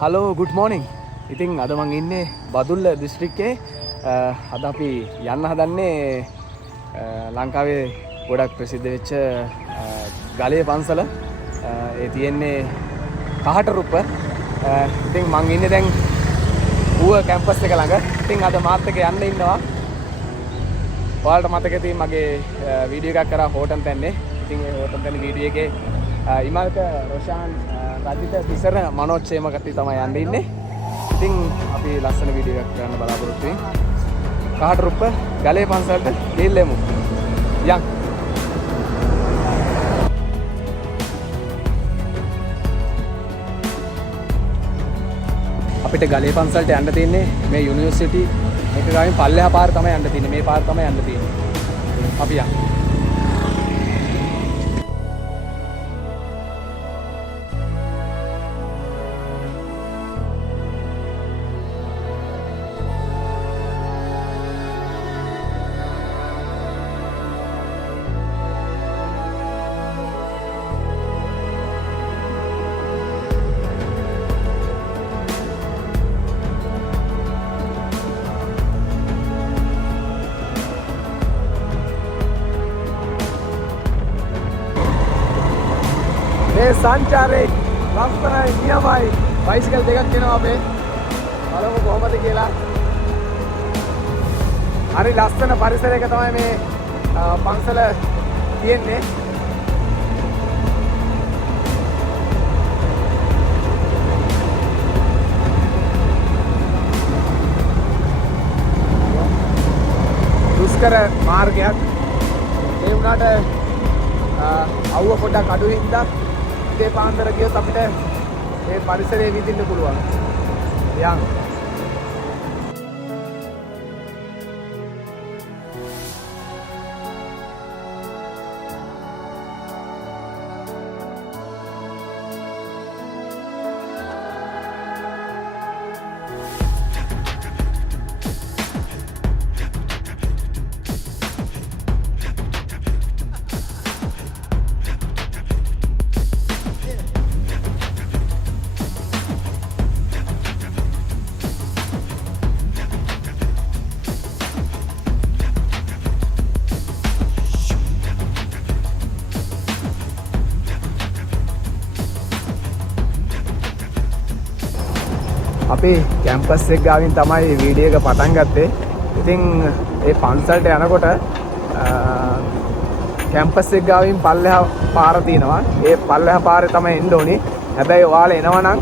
Hello good මෝනිින්. ඉතින් අද මං ඉන්නේ බදුල්ල දිස්ත්‍රික්කේ. අද අපි යන්න හදන්නේ ලංකාවේ ගොඩක් ප්‍රසිද්ධ වෙච්ච ගලේ පන්සල. ඒ තියෙන්නේ කහටරුප්ප. ඉතින් මං ඉන්නේ දැන් ඌව කැම්පස් එක ළඟ. ඉතින් අද මාත් එක්ක යන්න ඉන්නවා. ඔයාලට මතක ඇති මගේ වීඩියෝ එකක් කරා හෝටන් තැන්නේ. ඉතින් ඒ හෝටන් තැන්නේ වීඩියෝ එකේ ඉමල්ක රොෂාන් රජිත තිසර මනෝජ් සේම කට්ටිය තමයි යන්න ඉන්නේ. ඉතින් අපි ලස්සන වීඩියෝ එකක් කරන්න බලාපොරොත්තු වෙමින් කහටරුප්ප ගලේ පන්සලට ගිහිල්ලෙමු. යන්. අපිට ගලේ පන්සලට යන්න තියෙන්නේ මේ යුනිවර්සිටි එක ගාමින් පල්ලෙහා පාර තමයි යන්න තියෙන්නේ. මේ පාර තමයි යන්න තියෙන්නේ. අපි යන්. මේ සංචාරේ ලස්සනයි නියමයි. බයිසිකල් දෙකක් යනවා අපේ. බලමු කොහොමද කියලා. හරි ලස්සන පරිසරයක තමයි මේ පන්සල තියෙන්නේ. දුෂ්කර මාර්ගයක්. ඒ වුණාට අවුව පොඩ්ඩක් අඩු හින්දා ඒ පාන්දර ගියොත් අපිට මේ පරිසරයේ විඳින්න පුළුවන්. යන්. අපි කැම්පස් එක ගාවින් තමයි වීඩියෝ එක පටන් ගත්තේ. ඉතින් ඒ පන්සලට යනකොට කැම්පස් එක ගාවින් පල්ලෙහා පාර තියෙනවා. ඒ පල්ලෙහා පාරේ තමයි එන්න ඕනේ. හැබැයි ඔයාලා එනවා නම්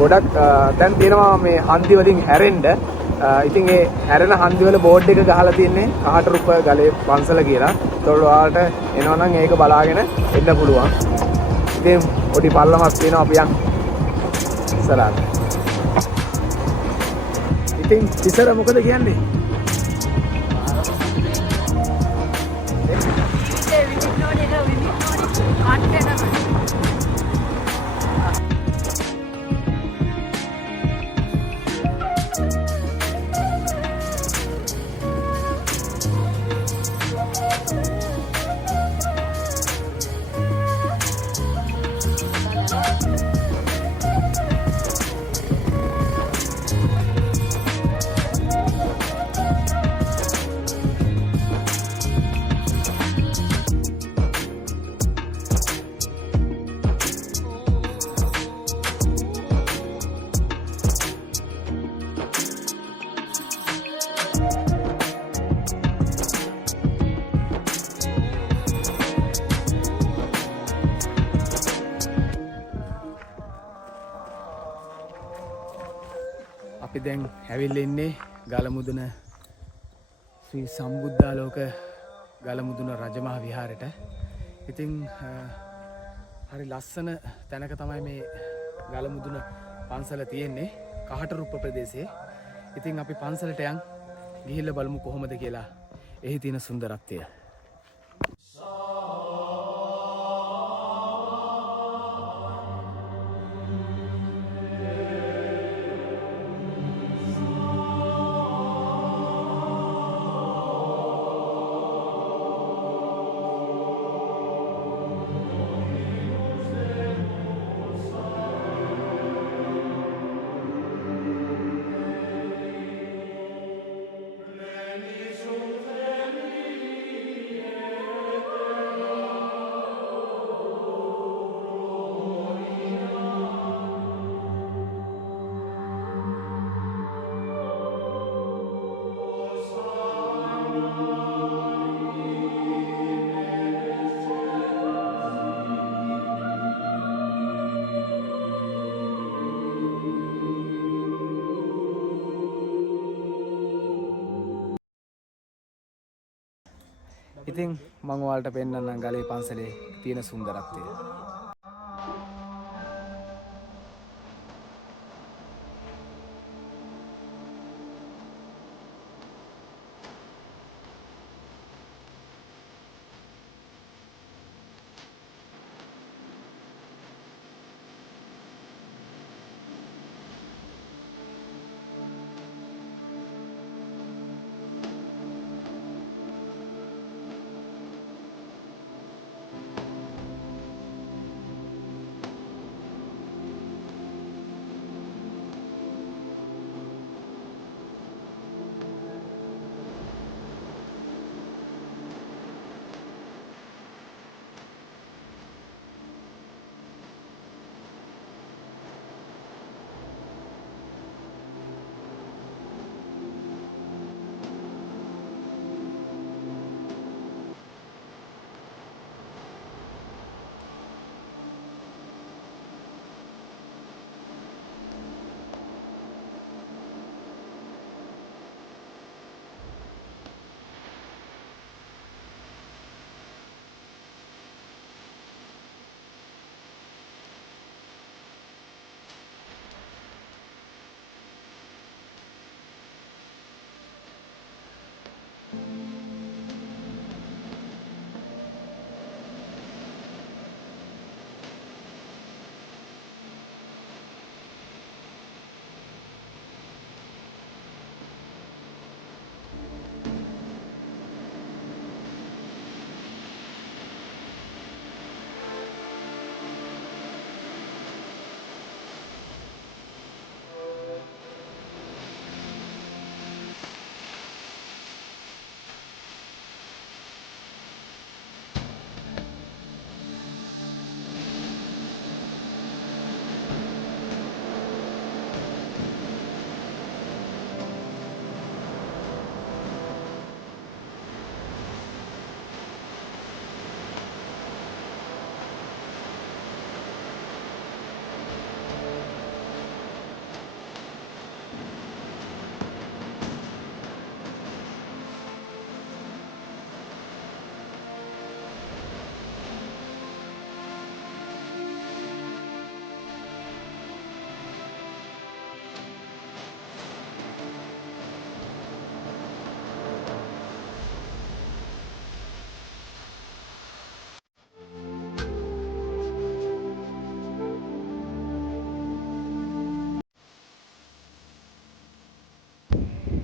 ගොඩක් දැන් තියෙනවා මේ හන්දි වලින් හැරෙන්න. ඉතින් ඒ හැරෙන හන්දි වල බෝඩ් එක ගහලා තියෙන්නේ කහටරුප්ප ගලේ පන්සල කියලා. ඒතකොට ඔයාලට එනවා නම් ඒක බලාගෙන එන්න පුළුවන්. ඉතින් පොඩි පල්ලමක් තියෙනවා අපි යන් ඉස්සරහට. ඉතින් තිසර මොකද කියන්නේ? අපි දැන් ඇවිල්ලා ඉන්නේ ගලමුදුන ශ්‍රී සම්බුද්ධාලෝක ගලමුදුන රජමහා විහාරයට. ඉතින් හරි ලස්සන තැනක තමයි මේ ගලමුදුන පන්සල තියෙන්නේ කහටරුප්ප ප්‍රදේශයේ. ඉතින් අපි පන්සලට යන් ගිහිල්ලා බලමු කොහොමද කියලා එහි තියෙන සුන්දරත්වය. ඉතින් මම ඔයාලට පෙන්නන්නම් ගලේ පන්සලේ තියෙන සුන්දරත්වය.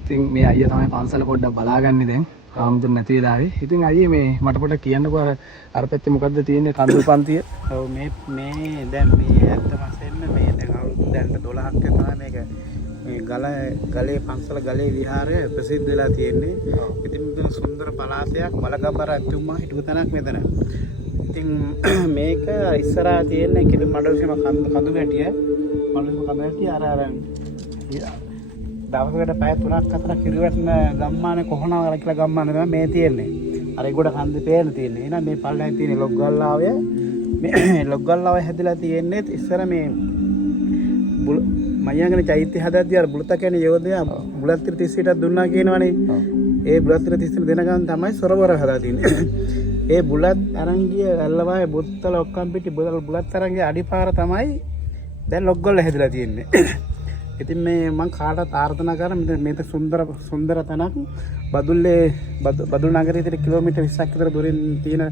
ඉතින් මේ අයියා තමයි පන්සල පොඩ්ඩක් බලාගන්නේ දැන්. ආම්දුර නැති වෙලාවේ. ඉතින් අයියේ මේ මට පොඩ්ඩක් කියන්නකෝ අර පැත්තේ මොකද්ද තියෙන්නේ කඳුළු පන්තිය? ඔව් මේ දැන් මේ ඇත්ත වශයෙන්ම මේ දැන් අවුරුදු දැන් 12ක් තමයි මේක මේ ගලේ පන්සල ගලේ විහාරය ප්‍රසිද්ධ වෙලා තියෙන්නේ. ඉතින් මෙතන සුන්දර පළාතයක් බලගබ්බර ඇතුම්මා හිටපු තැනක් මෙතන. ඉතින් මේක ඉස්සරහා තියෙන්නේ කිලි මඩලසීම කඳු ගැටිය. මඩලසීම කඳු ගැටිය අර දවසකට පැය 3ක් 4ක් කිරිවැටෙන ගම්මානේ කොහොනවල කියලා ගම්මානේ තමයි මේ තියෙන්නේ. අර ඒගොඩ කන්දේ පේන තියෙන්නේ. එහෙනම් මේ පල්ලෙන් තියෙන ලොග්ගල්ලාවය මේ ලොග්ගල්ලාවය හැදිලා තියෙන්නේ ඉස්සර මේ මයංගනේ චෛත්‍ය හදද්දී අර බුලත කියන්නේ යෝධයා බුලත් 30ට දුන්නා කියනවනේ. ඒ බුලත් 30 දෙන ගමන් තමයි සොරවර හදලා තියෙන්නේ. ඒ බුලත් අරන් ගිය ඇල්ලවායේ බොත්තල ඔක්කම් පිටි බුලත් අරන් ගිය අඩිපාර තමයි දැන් ලොග්ගල්ලා හැදිලා තියෙන්නේ. ඉතින් මේ මම කාටත් ආර්දනා කරා මේක සුන්දර තැනක් බදුල්ල නගරයේ ඉතින් කිලෝමීටර් 20ක් විතර දුරින් තියෙන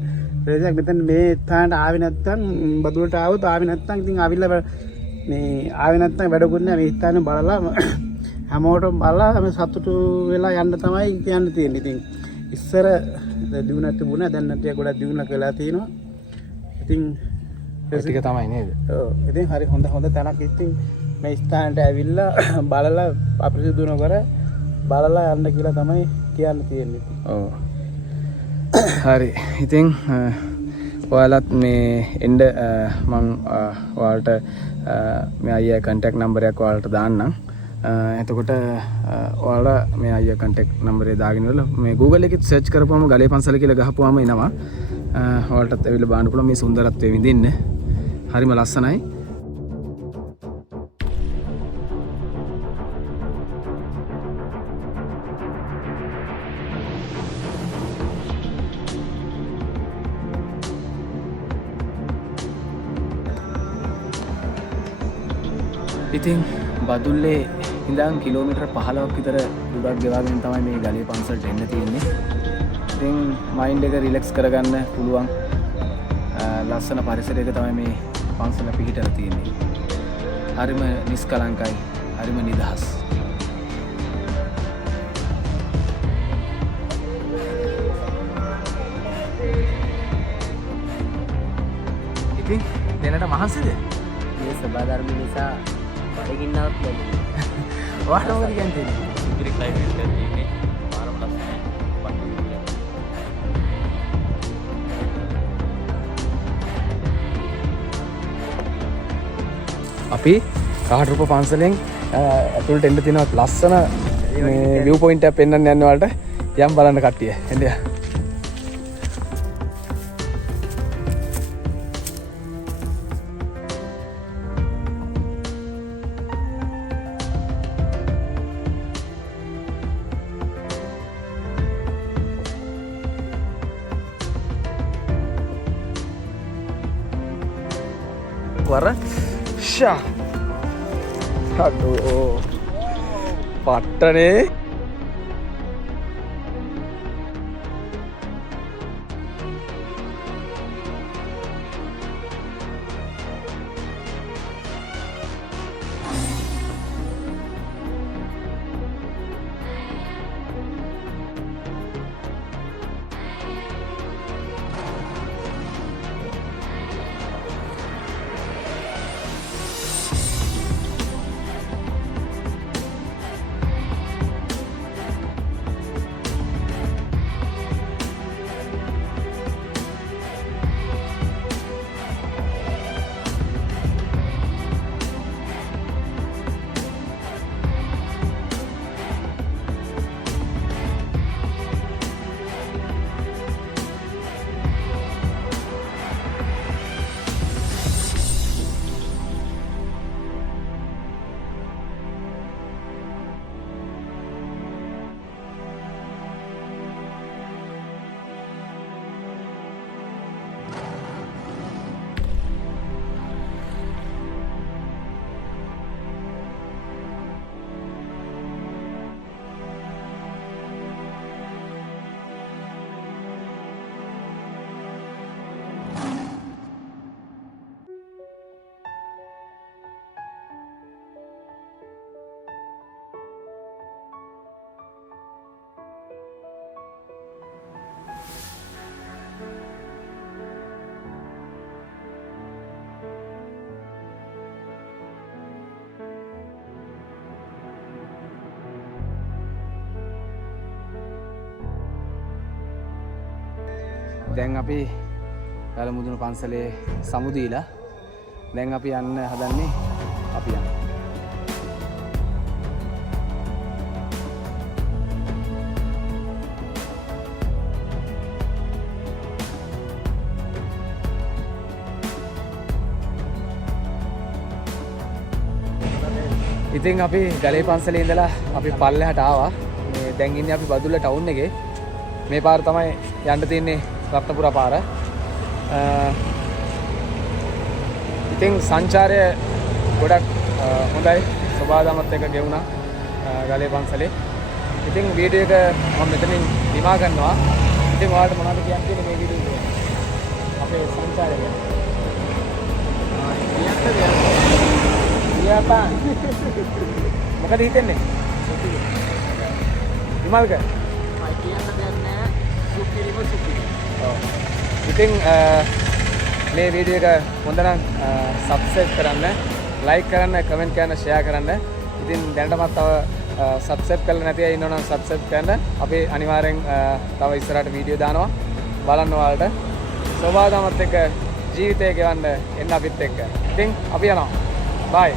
ප්‍රදේශයක්. මෙතන මේ ස්ථානට ආවේ නැත්නම් බදුල්ලට ආවොත් ආවේ නැත්නම් ඉතින් ආවිල්ලා මේ ආවේ නැත්නම් වැඩකුත් නැහැ. මේ ස්ථානේ බලලා හැමෝටම බලලා මේ සතුටු වෙලා යන්න තමයි කියන්න තියෙන්නේ. ඉතින් ඉස්සර දිනුනක් තිබුණා දැන් නැතිව ගොඩක් දිනුනක් වෙලා තියෙනවා. ඉතින් ටික තමයි නේද? ඔව්. ඉතින් හරි හොඳ තැනක් ඉතින් මේ ස්ථානට ඇවිල්ලා බලලා අපිරිසිදු නොකර බලලා යන්න කියලා තමයි කියන්න තියෙන්නේ. ඔව්. හරි. ඉතින් ඔයාලත් මේ එන්න මම ඔයාලට මේ අයියා කන්ටැක්ට් නම්බරයක් ඔයාලට දාන්නම්. එතකොට ඔයාලා මේ අයියා කන්ටැක්ට් නම්බරේ දාගෙන ඉවරලා මේ Google එකෙත් සර්ච් කරපුවම ගලේ පන්සල කියලා ගහපුවාම එනවා. ඔයාලටත් ඇවිල්ලා බලන්න පුළුවන් මේ සුන්දරත්වය විඳින්න. හරිම ලස්සනයි. ඉතින් බදුල්ලේ ඉඳන් කිලෝමීටර් 15ක් විතර දුරක් ගෙවාගෙන තමයි මේ ගලේ පන්සලට එන්න තියෙන්නේ. ඉතින් මයින්ඩ් එක රිලැක්ස් කරගන්න පුළුවන් ලස්සන පරිසරයක තමයි මේ පන්සල පිහිටලා තියෙන්නේ. හරිම නිස්කලංකයි, හරිම නිදහස්. ඉතින් දෙන්නට මහන්සිද? මේ සබාධර්ම නිසා බඩගින්නවත් බැහැ. ඔයාට මොකද කියන්නේ? ඉතිරි ක්ලයිමේට් එකක් තියෙන්නේ. පාරම ලස්සනයි. අපි කාටරුප පන්සලෙන් ඇතුළට එන්න තියෙනවා ලස්සන මේ view point එකක් පෙන්වන්න යන්න වලට යම් බලන්න කට්ටිය. එන්න. වර ෂා අඩෝ පට්ටනේ දැන් අපි ගලමුදුන පන්සලේ සමුදීලා දැන් අපි යන්න හදන්නේ අපි යන්න. ඉතින් අපි ගලේ පන්සලේ ඉඳලා අපි පල්ලෙහාට ආවා. මේ දැන් ඉන්නේ අපි බදුල්ල ටවුන් එකේ. මේ පාර තමයි යන්න තියෙන්නේ රත්නපුර පාර. ඉතින් සංචාරය ගොඩක් හොඳයි. සබාදාමත් එක ගෙවුණා ගලේ පන්සලේ. ඉතින් වීඩියෝ එක මම මෙතනින් නිමා ගන්නවා. ඉතින් ඔයාලට මොනවද කියන්න තියෙන්නේ මේ වීඩියෝ එකේ? අපේ සංචාරය ගැන. මොකද හිතෙන්නේ? විමල්ක ඉතින් මේ වීඩියෝ එක හොඳ නම් සබ්ස්ක්‍රයිබ් කරන්න, ලයික් කරන්න, කමෙන්ට් කරන්න, ෂෙයා කරන්න. ඉතින් දැනටමත් තව සබ්ස්ක්‍රයිබ් කරලා නැති අය ඉන්නවනම් සබ්ස්ක්‍රයිබ් කරන්න. අපි අනිවාර්යෙන් තව ඉස්සරහට වීඩියෝ දානවා. බලන්න ඔයාලට. සෝවාදාමත් එක්ක ජීවිතය ගෙවන්න එන්න අපිත් එක්ක. ඉතින් අපි යනවා. බයි.